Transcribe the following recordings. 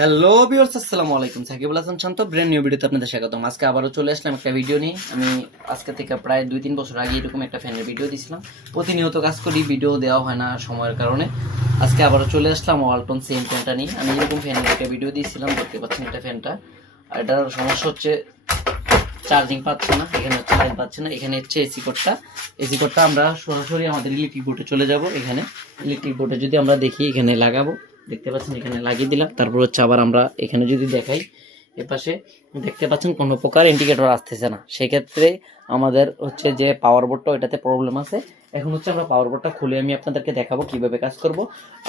Hello viewers, আসসালামু আলাইকুম। সাকিবুল হাসান শান্ত, brand new ভিডিওতে আপনাদের স্বাগতম। আজকে আবারও চলে আসলাম একটা ভিডিও নিয়ে। আমি আজকে থেকে প্রায় 2-3 বছর আগে এরকম একটা ফ্যানের ভিডিও দিয়েছিলাম। প্রতিনিয়ত কাজ করি, ভিডিও দেওয়া হয় না সময়ের কারণে। আজকে আবারও চলে আসলাম ওয়ালটন সেম ফ্যানটা নিয়ে। আমি এরকম ফ্যানের একটা ভিডিও দিয়েছিলাম, দেখতে পাচ্ছেন এটা ফ্যানটা। আর এটার সমস্যা হচ্ছে চার্জিং পাচ্ছে না, এখানে হচ্ছে লাইন পাচ্ছে না। এখানে হচ্ছে এসি কোডটা আমরা সরাসরি আমাদের ইলেকট্রিক বোর্ডে চলে যাব। এখানে ইলেকট্রিক বোর্ডে যদি আমরা দেখি, এখানে লাগাবো, দেখতে পাচ্ছেন এখানে লাগিয়ে দিলাম। তারপর হচ্ছে আবার আমরা এখানে যদি দেখাই, এপাশে দেখতে পাচ্ছেন কোনো প্রকার ইন্ডিকেটর আসতেছে না। সেক্ষেত্রে আমাদের হচ্ছে যে পাওয়ার বোর্ডটা, ওইটাতে প্রবলেম আছে। এখন হচ্ছে আমরা পাওয়ার বোর্ডটা খুলে আমি আপনাদেরকে দেখাবো কিভাবে কাজ করব।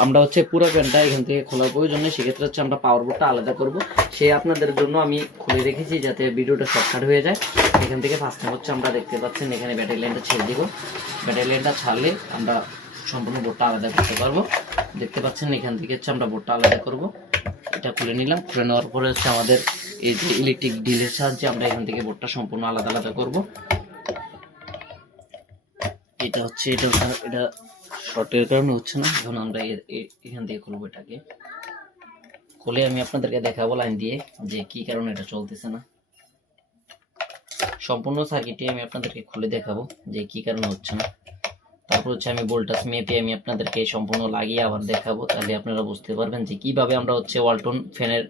আমরা হচ্ছে পুরো ফ্যানটা এখান থেকে খোলার প্রয়োজন নেই, সেক্ষেত্রে হচ্ছে আমরা পাওয়ার বোর্ডটা আলাদা করব। সে আপনাদের জন্য আমি খুলে রেখেছি যাতে ভিডিওটা শর্টকাট হয়ে যায়। এখান থেকে ফার্স্ট হচ্ছে আমরা দেখতে পাচ্ছেন এখানে ব্যাটারি লাইনটা ছেড়ে দিব। ব্যাটারি লাইনটা ছাড়লে আমরা সম্পূর্ণ বোর্ডটা আলাদা করতে পারবো। দেখতে পাচ্ছেন এখান থেকে হচ্ছে আমরা বোর্ডটা আলাদা করব। এটা খুলে নিলাম। খুলে নেওয়ার পরে হচ্ছে আমাদের এই যে ইলেকট্রিক ড্রিলের সাহায্যে আমরা এখান থেকে বোর্ডটা সম্পূর্ণ আলাদা আলাদা করব। এটা শর্টের কারণে হচ্ছে না। এখন আমরা এখান থেকে খুলবো। এটাকে খুলে আমি আপনাদেরকে দেখাবো লাইন দিয়ে যে কি কারণে এটা চলতেছে না। সম্পূর্ণ সার্কিটটি আমি আপনাদেরকে খুলে দেখাবো যে কি কারণে হচ্ছে না। তারপর হচ্ছে আমি ভোল্টেজ মেপে আমি আপনাদেরকে সম্পূর্ণ লাগিয়ে আবার দেখাবো, তাহলে আপনারা বুঝতে পারবেন যে কিভাবে আমরা হচ্ছে ওয়ালটন ফ্যানের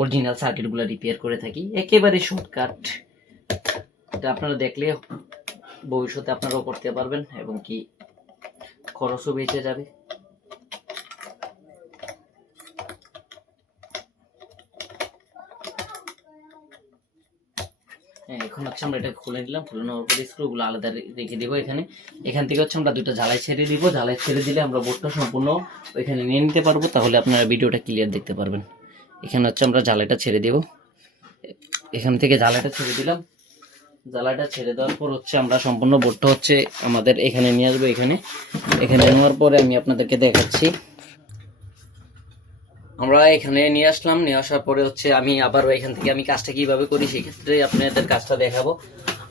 অরিজিনাল সার্কিটগুলো রিপেয়ার করে থাকি। একেবারে শর্টকাট। এটা আপনারা দেখলে ভবিষ্যতে আপনারাও করতে পারবেন এবং কি খরচও বেঁচে যাবে। এখন হচ্ছে আমরা এটা খুলে নিলাম। খুলে নেওয়ার পরে স্ক্রুগুলো আলাদা রেখে দিব। এখান থেকে হচ্ছে আমরা দুটো জ্বালাই ছেড়ে দিব। জ্বালাই ছেড়ে দিলে আমরা বোর্ডটা সম্পূর্ণ ওইখানে নিয়ে নিতে পারবো, তাহলে আপনারা ভিডিওটা ক্লিয়ার দেখতে পারবেন। এখানে হচ্ছে আমরা জ্বালাইটা ছেড়ে দেব। এখান থেকে জ্বালাইটা ছেড়ে দিলাম। জ্বালাইটা ছেড়ে দেওয়ার পর হচ্ছে আমরা সম্পূর্ণ বোর্ডটা হচ্ছে আমাদের এখানে নিয়ে আসবো। এখানে নেওয়ার পরে আমি আপনাদেরকে দেখাচ্ছি। আমরা এখানে নিয়ে আসলাম। নিয়ে আসার পরে হচ্ছে আমি আবার এখান থেকে আমি কাজটা কিভাবে করি সেক্ষেত্রে আপনাদের কাজটা দেখাবো।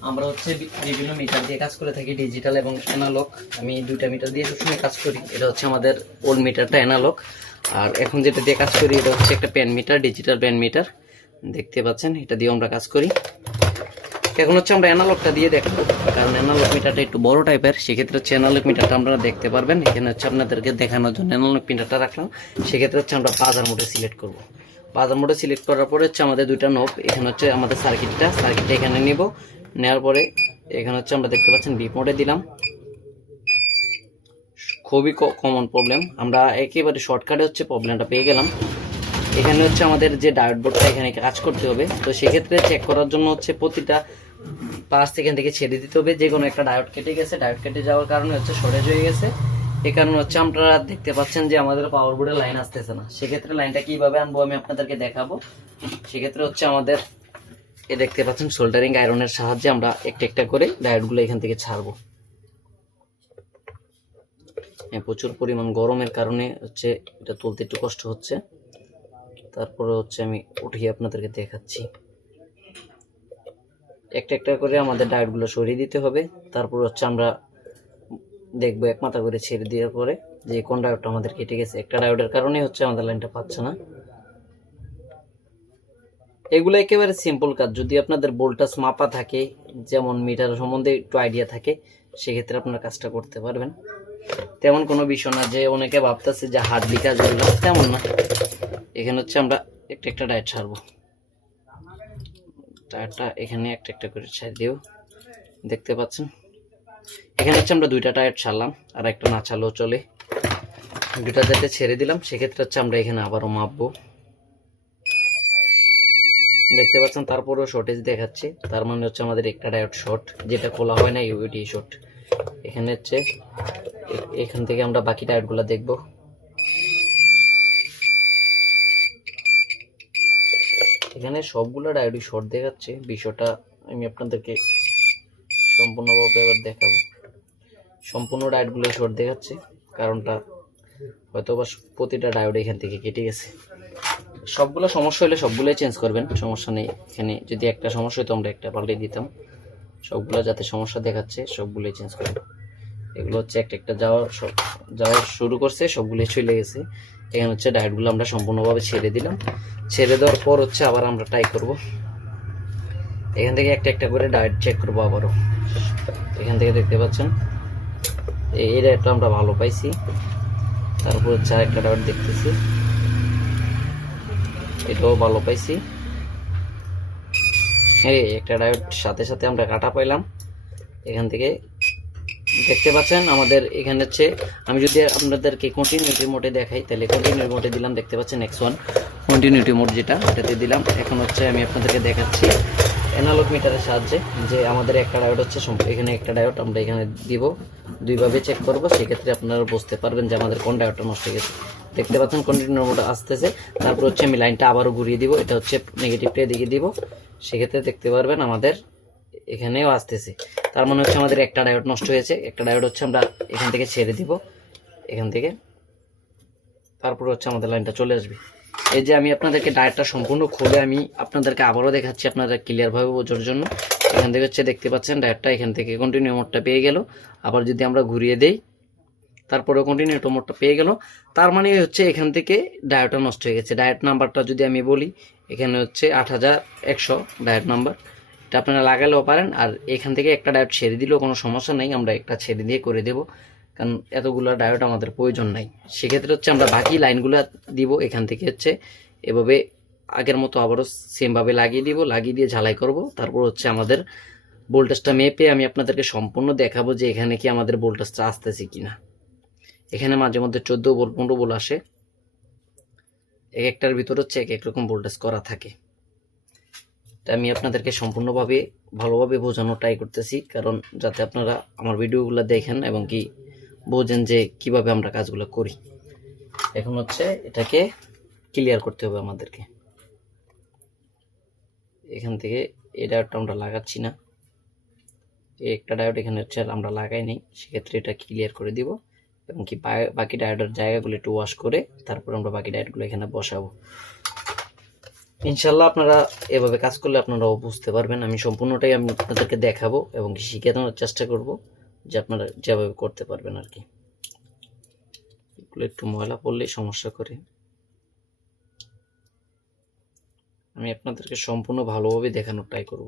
আমরা হচ্ছে বিভিন্ন মিটার দিয়ে কাজ করে থাকি, ডিজিটাল এবং অ্যানালগ। আমি 2টা মিটার দিয়ে সবসময় কাজ করি। এটা হচ্ছে আমাদের ওল্ড মিটারটা অ্যানালগ, আর এখন যেটা দিয়ে কাজ করি এটা হচ্ছে একটা pan meter, digital pan meter. দেখতে পাচ্ছেন এটা দিয়ে আমরা কাজ করি। এখন হচ্ছে আমরা অ্যানালগটা দিয়ে দেখবো, কারণ অ্যানালগ মিটারটা একটু বড় টাইপের। সেক্ষেত্রে হচ্ছে অ্যানালগ মিটারটা আপনারা দেখতে পারবেন। এখানে হচ্ছে আপনাদেরকে দেখানোর জন্য অ্যানালগ মিটারটা রাখলাম। সেক্ষেত্রে হচ্ছে আমরা বাজার মোডে সিলেক্ট করব। বাজার মোডে সিলেক্ট করার পরে হচ্ছে আমাদের 2টা নোব। এখানে হচ্ছে আমাদের সার্কিটটা এখানে নিব। নেওয়ার পরে এখানে হচ্ছে আমরা দেখতে পাচ্ছেন বিপ মোডে দিলাম। খুবই কমন প্রবলেম, আমরা একেবারে শর্টকাটে হচ্ছে প্রবলেমটা পেয়ে গেলাম। এখানে হচ্ছে আমাদের যে ডায়োড বোর্ডটা এখানে কাজ করতে হবে, তো সেক্ষেত্রে চেক করার জন্য হচ্ছে প্রতিটা পাশ এখান থেকে ছেড়ে দিতে হবে। যে কোনো একটা ডায়োড কেটে গেছে, ডায়োড কেটে যাওয়ার কারণে হচ্ছে শর্টেজ হয়ে গেছে। এই কারণে হচ্ছে আপনারা দেখতে পাচ্ছেন যে আমাদের পাওয়ার বোর্ডে লাইন আসতেছে না। সেক্ষেত্রে লাইনটা কিভাবে আনবো আমি আপনাদেরকে দেখাবো। সেক্ষেত্রে হচ্ছে আমাদের দেখতে পাচ্ছেন সোল্ডারিং আয়রনের সাহায্যে আমরা একটা একটা করে ডায়োডগুলো এখান থেকে ছাড়বো। প্রচুর পরিমাণ গরমের কারণে হচ্ছে এটা তুলতে একটু কষ্ট হচ্ছে। তারপরে হচ্ছে আমি উঠিয়ে আপনাদেরকে দেখাচ্ছি। একটা একটা করে আমাদের ডায়োডগুলো সরিয়ে দিতে হবে। তারপর হচ্ছে আমরা দেখবো এক মাথা করে ছেড়ে দেওয়ার পরে যে কোন ডায়োডটা আমাদের কেটে গেছে। একটা ডায়োডের কারণে হচ্ছে আমাদের লাইনটা পাচ্ছে না। এগুলো একেবারে সিম্পল কাজ। যদি আপনাদের ভোল্টেজ মাপা থাকে, যেমন মিটার সম্বন্ধে একটু আইডিয়া থাকে, সেক্ষেত্রে আপনারা কাজটা করতে পারবেন। তেমন কোনো বিষয় না যে অনেকে ভাবতেছে যে হার্ডলি কাজ, তেমন না। এখানে হচ্ছে আমরা একটা একটা ডায়োড ছাড়বো। টায়ারটা এখানে একটা একটা করে ছেড়ে দেব। দেখতে পাচ্ছেন এখানে হচ্ছে আমরা 2টা টায়ার ছাড়লাম, আর একটা না ছাড়লেও চলে। 2টা যাতে ছেড়ে দিলাম। সেক্ষেত্রে হচ্ছে আমরা এখানে আবারও মাপবো। দেখতে পাচ্ছেন তারপরেও শর্টেজ দেখাচ্ছে, তার মানে হচ্ছে আমাদের একটা ডায়োড শর্ট, যেটা খোলা হয় না, ইউটি শর্ট। এখানে হচ্ছে এখান থেকে আমরা বাকি ডায়োডগুলো দেখব। এখানে সবগুলো ডায়োডই শর্ট দেখাচ্ছে। বিষয়টা আমি আপনাদেরকে সম্পূর্ণভাবে এবার দেখাবো। সম্পূর্ণ ডায়োডগুলো শর্ট দেখাচ্ছে, কারণটা হয়তো বা প্রতিটা ডায়োড এখান থেকে কেটে গেছে। সবগুলো সমস্যা হলে সবগুলোই চেঞ্জ করবেন, সমস্যা নেই। এখানে যদি একটা সমস্যা হতো আমরা একটা পাল্টে দিতাম। সবগুলো যাতে সমস্যা দেখাচ্ছে সবগুলোই চেঞ্জ করবো। এগুলো হচ্ছে একটা একটা যাওয়া শুরু করছে, সবগুলোই চলে গেছে। এখানে হচ্ছে ডায়োডগুলো আমরা সম্পূর্ণভাবে ছেড়ে দিলাম। ছেড়ে দেওয়ার পর হচ্ছে আবার আমরা ট্রাই করব, এখান থেকে একটা একটা করে ডায়োড চেক করবো আবারও। এখান থেকে দেখতে পাচ্ছেন এই ডায়োডটা আমরা ভালো পাইছি। তারপর হচ্ছে আরেকটা ডায়োড দেখতেছি, এটাও ভালো পাইছি। এই একটা ডায়োড সাথে সাথে আমরা কাটা পাইলাম। এখান থেকে দেখতে পাচ্ছেন আমাদের এখানে হচ্ছে, আমি যদি আপনাদেরকে কন্টিনিউটি মোডে দেখাই তাহলে কন্টিনিউটি মোডে দিলাম, দেখতে পাচ্ছেন X1 কন্টিনিউটি মোড যেটা, এটাতে দিলাম। এখন হচ্ছে আমি আপনাদেরকে দেখাচ্ছি অ্যানালগ মিটারের সাহায্যে যে আমাদের একটা ডায়োড হচ্ছে, এখানে একটা ডায়োড আমরা এখানে দিব, দুইভাবে চেক করব। সেক্ষেত্রে আপনারা বুঝতে পারবেন যে আমাদের কোন ডায়োডটা নষ্ট হয়ে গেছে। দেখতে পাচ্ছেন কন্টিনিউ মোড আসতেছে, তারপর হচ্ছে আমি লাইনটা আবারও ঘুরিয়ে দিব, এটা হচ্ছে নেগেটিভটা এদিকে দিব। সেক্ষেত্রে দেখতে পারবেন আমাদের এখানেও আসতেছে, তার মানে হচ্ছে আমাদের একটা ডায়োড নষ্ট হয়েছে। একটা ডায়োড হচ্ছে আমরা এখান থেকে ছেড়ে দিব, এখান থেকে, তারপর হচ্ছে আমাদের লাইনটা চলে আসবে। এই যে আমি আপনাদেরকে ডায়োডটা সম্পূর্ণ খুলে আমি আপনাদেরকে আবারও দেখাচ্ছি আপনারা ক্লিয়ারভাবে বোঝার জন্য। এখান থেকে হচ্ছে দেখতে পাচ্ছেন ডায়োডটা এখান থেকে কন্টিনিউ মোডটা পেয়ে গেল। আবার যদি আমরা ঘুরিয়ে দেই তারপরে কন্টিনিউ মোডটা পেয়ে গেল, তার মানে হচ্ছে এখান থেকে ডায়োডটা নষ্ট হয়ে গেছে। ডায়োড নাম্বারটা যদি আমি বলি, এখানে হচ্ছে 8100 ডায়োড নাম্বার, এটা আপনারা লাগালেও পারেন। আর এখান থেকে একটা ডায়োড ছেড়ে দিলেও কোনো সমস্যা নেই, আমরা একটা ছেড়ে দিয়ে করে দেব, কারণ এতগুলো ডায়োড আমাদের প্রয়োজন নাই। সেক্ষেত্রে হচ্ছে আমরা বাকি লাইনগুলো দিব, এখান থেকে হচ্ছে এভাবে আগের মতো আবারও সেমভাবে লাগিয়ে দিব, লাগিয়ে দিয়ে ঝালাই করব। তারপর হচ্ছে আমাদের ভোল্টেজটা মেপে আমি আপনাদেরকে সম্পূর্ণ দেখাবো যে এখানে কি আমাদের ভোল্টেজটা আসতেছে কিনা। এখানে মাঝে মধ্যে 14 ভোল্ট 15 ভোল্ট আসে, এক একটার ভিতর হচ্ছে এক এক রকম ভোল্টেজ করা থাকে। আমি আপনাদেরকে সম্পূর্ণভাবে ভালোভাবে বোঝানোর ট্রাই করতেছি, কারণ যাতে আপনারা আমার ভিডিওগুলো দেখেন এবং কি বোঝেন যে কিভাবে আমরা কাজগুলো করি। এখন হচ্ছে এটাকে ক্লিয়ার করতে হবে আমাদেরকে। এখান থেকে এই ডায়োডটা আমরা লাগাচ্ছি না, একটা ডায়োড এখানে হচ্ছে আমরা লাগাই নেই, সেক্ষেত্রে এটা ক্লিয়ার করে দিব এবং কি বাকি ডায়োডের জায়গাগুলো একটু ওয়াশ করে তারপর আমরা বাকি ডায়োডগুলো এখানে বসাবো। ইনশাল্লাহ আপনারা এভাবে কাজ করলে আপনারাও বুঝতে পারবেন। আমি সম্পূর্ণটাই আমি আপনাদেরকে দেখাবো এবং কি শিখিয়ে দেওয়ার চেষ্টা করব যে আপনারা যেভাবে করতে পারবেন আর কি। এগুলো একটু ময়লা পড়লেই সমস্যা করে। আমি আপনাদেরকে সম্পূর্ণ ভালোভাবে দেখানোর ট্রাই করব।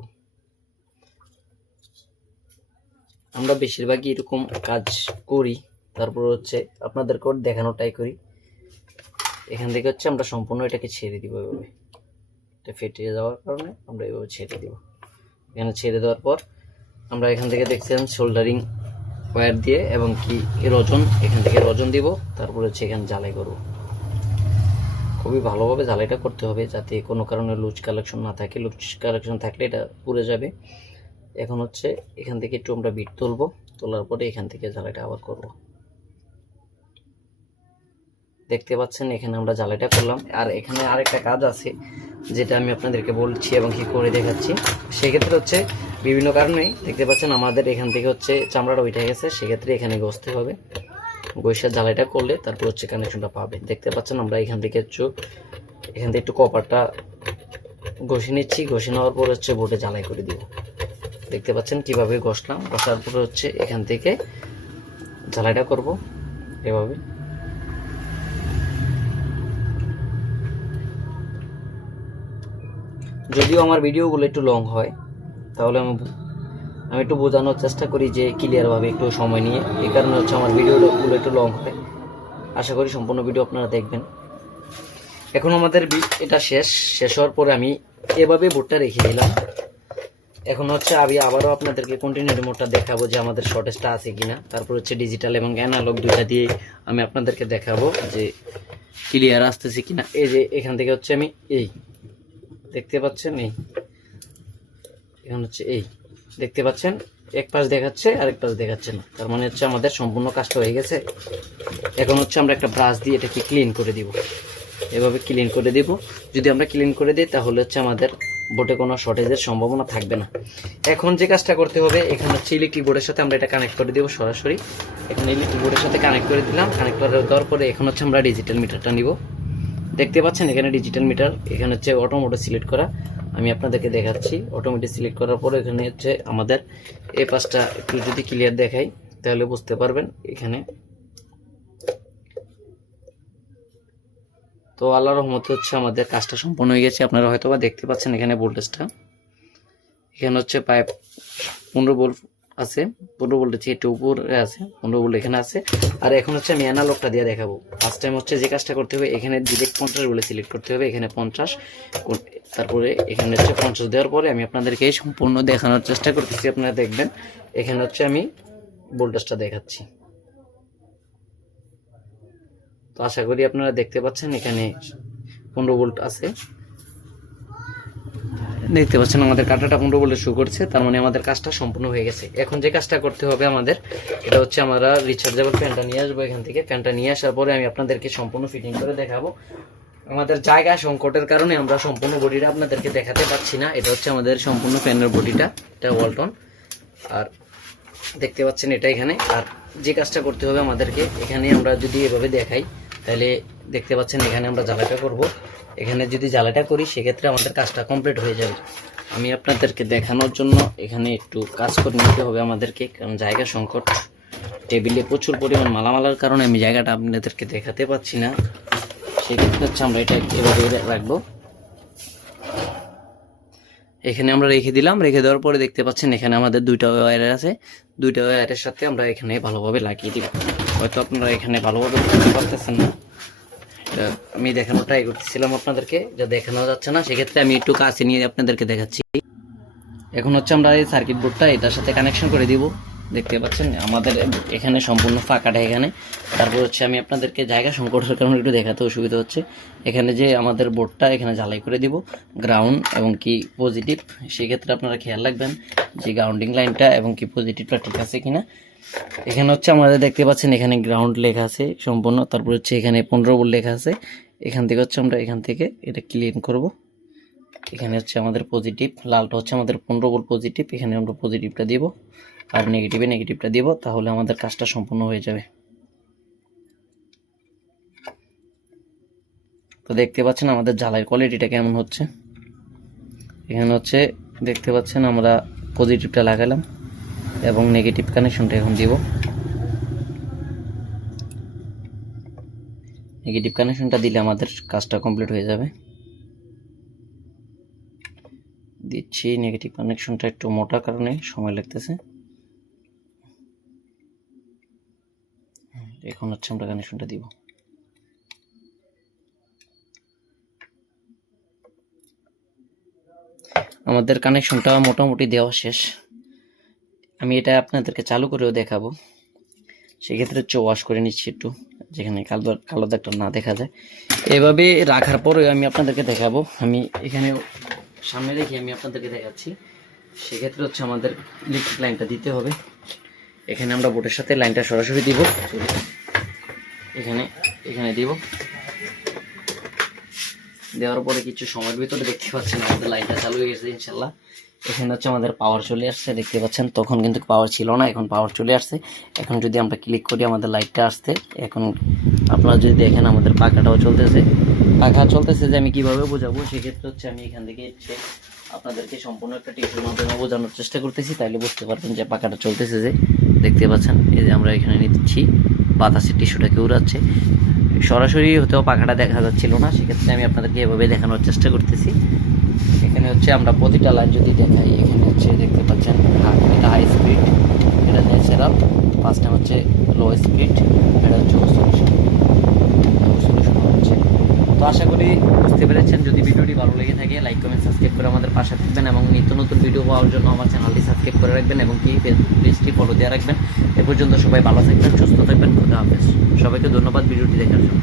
আমরা বেশিরভাগই এরকম কাজ করি, তারপর হচ্ছে আপনাদেরকেও দেখানোর ট্রাই করি। এখান থেকে হচ্ছে আমরা সম্পূর্ণ এটাকে ছেড়ে দিব, এভাবে এটা ফেটে যাওয়ার কারণে আমরা এভাবে ছেড়ে দিব। এখানে ছেড়ে দেওয়ার পর আমরা এখান থেকে দেখছিলাম সোল্ডারিং ওয়্যার দিয়ে এবং কি রজন, এখান থেকে রজন দিব, তারপর হচ্ছে এখানে ঝালাই করব। খুবই ভালোভাবে ঝালাইটা করতে হবে যাতে কোনো কারণে লুজ কালেকশন না থাকে, লুজ কালেকশন থাকলে এটা পুড়ে যাবে। এখন হচ্ছে এখান থেকে একটু আমরা বিট তুলবো, তোলার পরে এখান থেকে ঝালাইটা আবার করব। দেখতে পাচ্ছেন এখানে আমরা ঝালাইটা করলাম। আর এখানে আরেকটা কাজ আছে যেটা আমি আপনাদেরকে বলছি এবং কি করে দেখাচ্ছি। সেক্ষেত্রে হচ্ছে বিভিন্ন কারণে দেখতে পাচ্ছেন আমাদের এখান থেকে হচ্ছে চামড়াটা উঠে গেছে, সেক্ষেত্রে এখানে ঘষতে হবে। ঘষে ঝালাইটা করলে তারপর হচ্ছে কানেকশনটা পাবে। দেখতে পাচ্ছেন আমরা এখান থেকে একটু কপারটা ঘষে নিচ্ছি, ঘষে নেওয়ার পর হচ্ছে বোর্ডে ঝালাই করে দিব। দেখতে পাচ্ছেন কিভাবে ঘষলাম, ঘষার পরে হচ্ছে এখান থেকে ঝালাইটা করব এভাবে। যদিও আমার ভিডিওগুলো একটু লং হয়, তাহলে আমি একটু বোঝানোর চেষ্টা করি যে ক্লিয়ারভাবে একটু সময় নিয়ে, এই কারণে হচ্ছে আমার ভিডিওগুলো একটু লং হয়। আশা করি সম্পূর্ণ ভিডিও আপনারা দেখবেন। এখন আমাদের এটা শেষ হওয়ার পরে আমি এভাবে বোর্ডটা রেখে দিলাম। এখন হচ্ছে আমি আবারও আপনাদেরকে কন্টিনিউটি মোডটা দেখাবো যে আমাদের শর্টেজটা আছে কিনা। তারপর হচ্ছে ডিজিটাল এবং অ্যানালগ দুইটা দিয়ে আমি আপনাদেরকে দেখাবো যে ক্লিয়ার আসতেছে কিনা। এই যে এখান থেকে হচ্ছে আমি এই দেখতে পাচ্ছেন, এখন হচ্ছে এই দেখতে পাচ্ছেন এক পাশ দেখাচ্ছে আরেক পাশ দেখাচ্ছে না, তার মানে হচ্ছে আমাদের সম্পূর্ণ কাজটা হয়ে গেছে। এখন হচ্ছে আমরা একটা ব্রাশ দিয়ে এটাকে ক্লিন করে দিব, এভাবে ক্লিন করে দিব। যদি আমরা ক্লিন করে দিই তাহলে হচ্ছে আমাদের বোর্ডে কোনো শর্টেজের সম্ভাবনা থাকবে না। এখন যে কাজটা করতে হবে, এখানে হচ্ছে ইলেকট্রিক বোর্ডের সাথে আমরা এটা কানেক্ট করে দেবো সরাসরি। এখানে ইলেকট্রিক বোর্ডের সাথে কানেক্ট করে দিলাম। কানেক্ট করে দেওয়ার পরে এখন হচ্ছে আমরা ডিজিটাল মিটারটা নিব। দেখতে পাচ্ছেন এখানে ডিজিটাল মিটার, এখানে হচ্ছে অটোমেটিক সিলেক্ট করা। আমি আপনাদেরকে দেখাচ্ছি। অটোমেটিক সিলেক্ট করার পরে এখানে হচ্ছে আমাদের এই পাশটা একটু যদি ক্লিয়ার দেখাই তাহলে বুঝতে পারবেন। এখানে তো আল্লাহর রহমতে হচ্ছে আমাদের কাজটা সম্পূর্ণ হয়ে গেছে। আপনারা হয়তো বা দেখতে পাচ্ছেন এখানে ভোল্টেজটা, এখানে হচ্ছে প্রায় 15 ভোল্ট আছে, 15 ভোল্টের চেয়ে একটু উপরে আছে, 15 ভোল্ট এখানে আছে। আর এখন হচ্ছে আমি অ্যানালগটা দিয়ে দেখাবো। ফার্স্ট টাইম হচ্ছে যে কাজটা করতে হবে, এখানে ডিরেক্ট 50 বলে সিলেক্ট করতে হবে, এখানে 50, তারপরে এখানে হচ্ছে 50 দেওয়ার পরে আমি আপনাদেরকে সম্পূর্ণ দেখানোর চেষ্টা করতেছি। আপনারা দেখবেন এখানে হচ্ছে আমি ভোল্টেজটা দেখাচ্ছি। তো আশা করি আপনারা দেখতে পাচ্ছেন এখানে 15 ভোল্ট আছে, দেখতে পাচ্ছেন আমাদের কাঁটাটা 15 ভোল্টে শো করছে, তার মানে আমাদের কাজটা সম্পূর্ণ হয়ে গেছে। এখন যে কাজটা করতে হবে আমাদের, এটা হচ্ছে আমরা রিচার্জেবল ফ্যানটা নিয়ে আসবো এখান থেকে। ফ্যানটা নিয়ে আসার পরে আমি আপনাদেরকে সম্পূর্ণ ফিটিং করে দেখাবো। আমাদের জায়গা সংকটের কারণে আমরা সম্পূর্ণ বডিটা আপনাদেরকে দেখাতে পাচ্ছি না। এটা হচ্ছে আমাদের সম্পূর্ণ ফ্যানের বডিটা, এটা ওয়ালটন। আর দেখতে পাচ্ছেন এটা এখানে। আর যে কাজটা করতে হবে আমাদেরকে, এখানে আমরা যদি এভাবে দেখাই তাহলে দেখতে পাচ্ছেন এখানে আমরা জ্বালাটা করব। এখানে যদি জ্বালাটা করি সেক্ষেত্রে আমাদের কাজটা কমপ্লিট হয়ে যাবে। আমি আপনাদেরকে দেখানোর জন্য এখানে একটু কাজ করে নিতে হবে আমাদেরকে, কারণ জায়গা সংকট, টেবিলে প্রচুর পরিমাণ মালামালার কারণে আমি জায়গাটা আপনাদেরকে দেখাতে পাচ্ছি না। সেক্ষেত্রে হচ্ছে আমরা এটা এভাবে রাখবো। এখানে আমরা রেখে দিলাম। রেখে দেওয়ার পরে দেখতে পাচ্ছেন এখানে আমাদের 2টা ওয়্যার আছে। 2টা ওয়্যারের সাথে আমরা এখানে ভালোভাবে লাগিয়ে দিব। হয়তো আপনারা এখানে ভালোভাবে বুঝতে পারতেছেন না, আমি দেখানোর ট্রাই করতেছিলাম আপনাদেরকে, যা দেখানো যাচ্ছে না সেক্ষেত্রে আমি একটু কাছে নিয়ে আপনাদেরকে দেখাচ্ছি। এখন হচ্ছে আমরা এই সার্কিট বোর্ডটা এটার সাথে কানেকশন করে দিব। দেখতে পাচ্ছেন আমাদের এখানে সম্পূর্ণ ফাঁকাটা এখানে। তারপর হচ্ছে আমি আপনাদেরকে জায়গা সংকটের কারণে একটু দেখাতে অসুবিধা হচ্ছে। এখানে যে আমাদের বোর্ডটা এখানে ঝালাই করে দিব, গ্রাউন্ড এবং কি পজিটিভ, সেক্ষেত্রে আপনারা খেয়াল রাখবেন যে গ্রাউন্ডিং লাইনটা এবং কি পজিটিভটা ঠিক আছে কিনা। এখানে হচ্ছে আমাদের দেখতে পাচ্ছেন এখানে গ্রাউন্ড লেখা আছে সম্পূর্ণ, তারপর হচ্ছে এখানে 15 ভোল্ট লেখা আছে। এখান থেকে হচ্ছে আমরা এখান থেকে এটা ক্লিন করব। এখানে হচ্ছে আমাদের পজিটিভ, লালটা হচ্ছে আমাদের 15 ভোল্ট পজিটিভ, এখানে আমরা পজিটিভটা দিব আর নেগেটিভটা দিব, তাহলে আমাদের কাজটা সম্পূর্ণ হয়ে যাবে। তো দেখতে পাচ্ছেন আমাদের জ্বালাইয়ের কোয়ালিটিটা কেমন হচ্ছে। এখানে হচ্ছে দেখতে পাচ্ছেন আমরা পজিটিভটা লাগালাম এবং নেগেটিভ কানেকশনটা এখন দিব। নেগেটিভ কানেকশনটা দিলে আমাদের কাজটা কমপ্লিট হয়ে যাবে। দিচ্ছি নেগেটিভ কানেকশনটা, একটু মোটা কারণে সময় লাগতেছে। এখন হচ্ছে আমরা কানেকশনটা দিব। আমাদের কানেকশনটা মোটামুটি দেওয়া শেষ। আমি এটা আপনাদেরকে চালু করেও দেখাবো। সেক্ষেত্রে হচ্ছে ওয়াশ করে নিচ্ছি একটু, যেখানে কালো দাগটা না দেখা যায়। এভাবে রাখার পরে আমি আপনাদেরকে দেখাবো। আমি এখানে সামনে রেখে আমি আপনাদেরকে দেখাচ্ছি। সেক্ষেত্রে হচ্ছে আমাদের ইলেকট্রিক লাইনটা দিতে হবে। এখানে আমরা বোর্ডের সাথে লাইনটা সরাসরি দিব, এখানে দিব। দেওয়ার পরে কিছু সময়ের ভিতরে দেখতে পাচ্ছেন আমাদের লাইনটা চালু হয়ে গেছে ইনশাল্লাহ। এখানে হচ্ছে আমাদের পাওয়ার চলে আসছে, দেখতে পাচ্ছেন তখন কিন্তু পাওয়ার ছিল না, এখন পাওয়ার চলে আসছে। এখন যদি আমরা ক্লিক করি আমাদের লাইটটা আসছে। এখন আপনারা যদি দেখেন আমাদের পাখাটাও চলতেছে। পাখা চলতেছে যে আমি কিভাবে বোঝাবো, সেক্ষেত্রে হচ্ছে আমি এখান থেকে আপনাদেরকে সম্পূর্ণ একটা টিস্যুর মাধ্যমে বোঝানোর চেষ্টা করতেছি, তাইলে বুঝতে পারবেন যে পাখাটা চলতেছে। যে দেখতে পাচ্ছেন এই যে আমরা এখানে নিচ্ছি, বাতাসের টিস্যুটাকে উড়াচ্ছে। সরাসরি হতেও পাখাটা দেখা যাচ্ছিল না, সেক্ষেত্রে আমি আপনাদেরকে এভাবে দেখানোর চেষ্টা করতেছি। এখানে হচ্ছে আমরা প্রতিটা লাইন যদি দেখাই, এখানে হচ্ছে দেখতে পাচ্ছেন এটা হাই স্পিড, এটা ন্যাচারাল, ফার্স্ট টাইম হচ্ছে লো স্পিড, এটা হচ্ছে সলিউশন হচ্ছে। তো আশা করি বুঝতে পেরেছেন। যদি ভিডিওটি ভালো লেগে থাকে লাইক কমেন্ট সাবস্ক্রাইব করে আমাদের পাশে থাকবেন এবং নিত্য নতুন ভিডিও পাওয়ার জন্য আমার চ্যানেলটি সাবস্ক্রাইব করে রাখবেন এবং কি ফেসবুক পেজটি ফলো দিয়ে রাখবেন। এ পর্যন্ত সবাই ভালো থাকবেন, সুস্থ থাকবেন, খোদা হাফেজ। সবাইকে ধন্যবাদ ভিডিওটি দেখার জন্য।